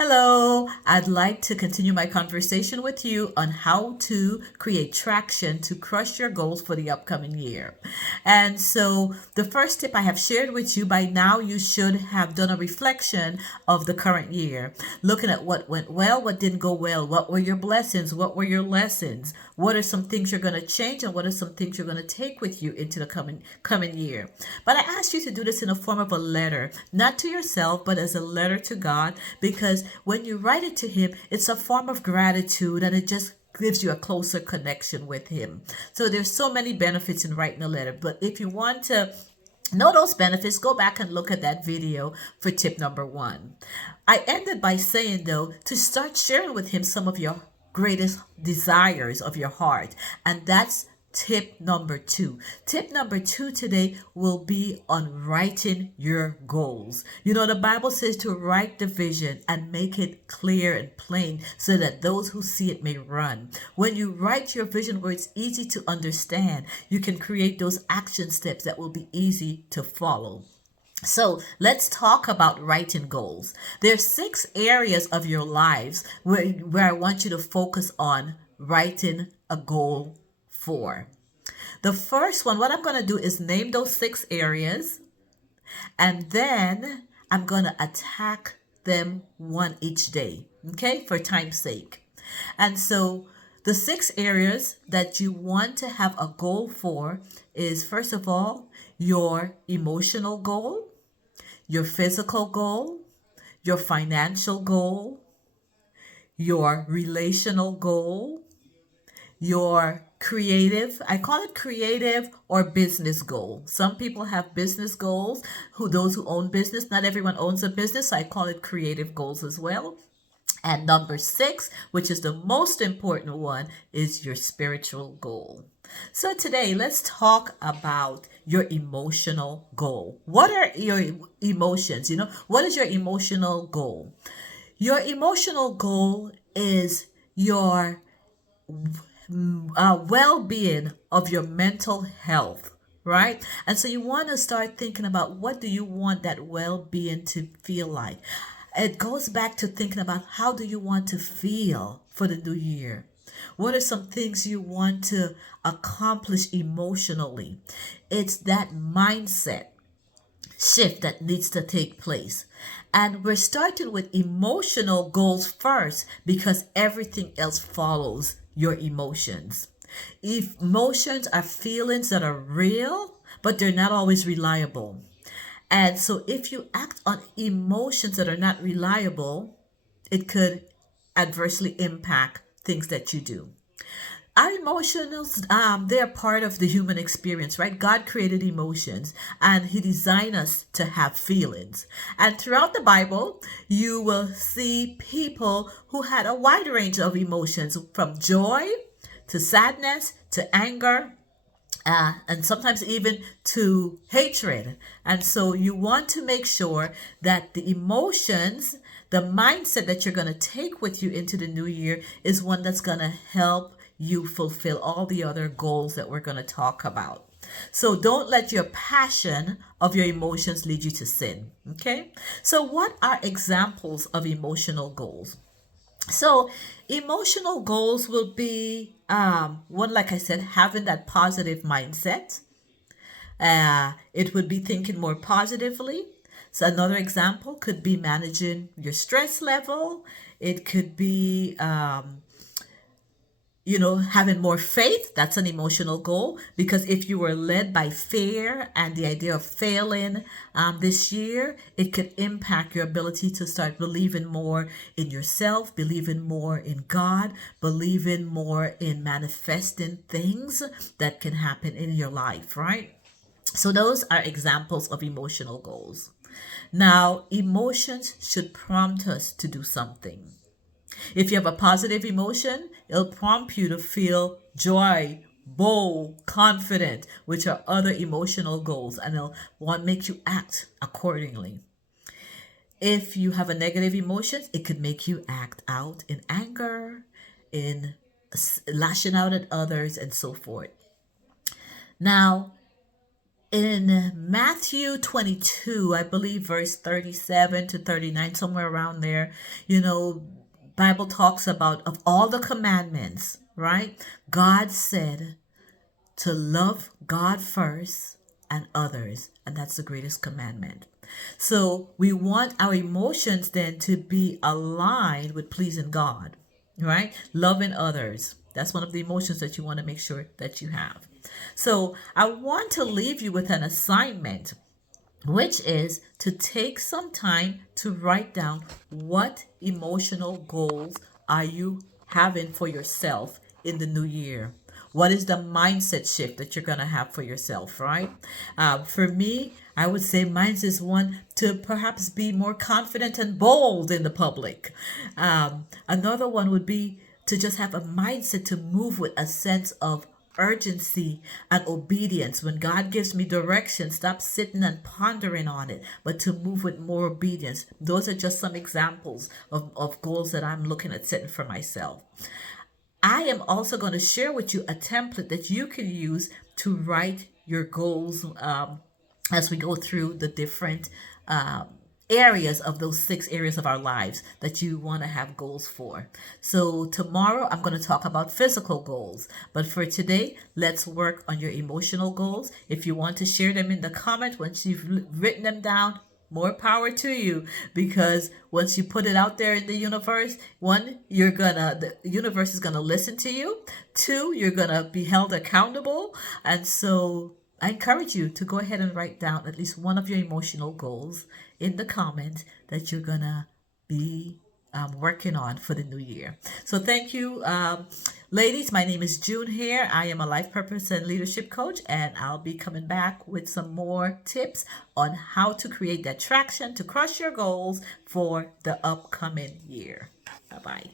Hello, I'd like to continue my conversation with you on how to create traction to crush your goals for the upcoming year. And so, the first tip I have shared with you by now, you should have done a reflection of the current year, looking at what went well, what didn't go well, what were your blessings, what were your lessons, what are some things you're going to change, and what are some things you're going to take with you into the coming year. But I asked you to do this in a form of a letter, not to yourself, but as a letter to God, because when you write it to Him, it's a form of gratitude and it just gives you a closer connection with Him. So there's so many benefits in writing a letter. But if you want to know those benefits, go back and look at that video for tip number one. I ended by saying, though, to start sharing with Him some of your greatest desires of your heart. And that's tip number two. Tip number two today will be on writing your goals. You know, the Bible says to write the vision and make it clear and plain so that those who see it may run. When you write your vision where it's easy to understand, you can create those action steps that will be easy to follow. So let's talk about writing goals. There's 6 areas of your lives where I want you to focus on writing a goal for. The first one, what I'm going to do is name those 6 areas, and then I'm going to attack them one each day, okay, for time's sake. And so the 6 areas that you want to have a goal for is, first of all, your emotional goal, your physical goal, your financial goal, your relational goal, your creative, I call it creative or business goal. Some people have business goals, those who own business. Not everyone owns a business, so I call it creative goals as well. And number 6, which is the most important one, is your spiritual goal. So today, let's talk about your emotional goal. What are your emotions? What is your emotional goal? Your emotional goal is your well-being of your mental health, right? And so you want to start thinking about, what do you want that well-being to feel like? It goes back to thinking about, how do you want to feel for the new year? What are some things you want to accomplish emotionally? It's that mindset shift that needs to take place. And we're starting with emotional goals first, because everything else follows your emotions. Emotions are feelings that are real, but they're not always reliable. And so if you act on emotions that are not reliable, it could adversely impact things that you do. Our emotions, they're part of the human experience, right? God created emotions and He designed us to have feelings. And throughout the Bible, you will see people who had a wide range of emotions, from joy to sadness to anger, and sometimes even to hatred. And so you want to make sure that the emotions, the mindset that you're going to take with you into the new year, is one that's going to help you fulfill all the other goals that we're going to talk about. So don't let your passion of your emotions lead you to sin. Okay? So what are examples of emotional goals? So emotional goals will be one, like I said, having that positive mindset. It would be thinking more positively. So another example could be managing your stress level. It could be having more faith. That's an emotional goal, because if you were led by fear and the idea of failing this year, it could impact your ability to start believing more in yourself, believing more in God, believing more in manifesting things that can happen in your life, right? So those are examples of emotional goals. Now, emotions should prompt us to do something. If you have a positive emotion, it'll prompt you to feel joy, bold, confident, which are other emotional goals, and it'll want to make you act accordingly. If you have a negative emotion, it could make you act out in anger, in lashing out at others, and so forth. Now, In Matthew 22, I believe verse 37 to 39, somewhere around there, you know, Bible talks about of all the commandments, right? God said to love God first and others, and that's the greatest commandment. So we want our emotions then to be aligned with pleasing God, right? Loving others. That's one of the emotions that you want to make sure that you have. So I want to leave you with an assignment, which is to take some time to write down what emotional goals are you having for yourself in the new year. What is the mindset shift that you're going to have for yourself, right? For me, I would say mine is one to perhaps be more confident and bold in the public. Another one would be to just have a mindset to move with a sense of urgency and obedience. When God gives me direction, stop sitting and pondering on it, but to move with more obedience. Those are just some examples of goals that I'm looking at setting for myself. I am also going to share with you a template that you can use to write your goals as we go through the different areas of those 6 areas of our lives that you want to have goals for. So, tomorrow I'm going to talk about physical goals. But for today, let's work on your emotional goals. If you want to share them in the comment once you've written them down, more power to you, because once you put it out there in the universe, one, the universe is gonna listen to you. Two, you're gonna be held accountable. And so I encourage you to go ahead and write down at least one of your emotional goals in the comment that you're gonna be working on for the new year. So thank you, ladies. My name is June here. I am a life purpose and leadership coach, and I'll be coming back with some more tips on how to create that traction to crush your goals for the upcoming year. Bye bye.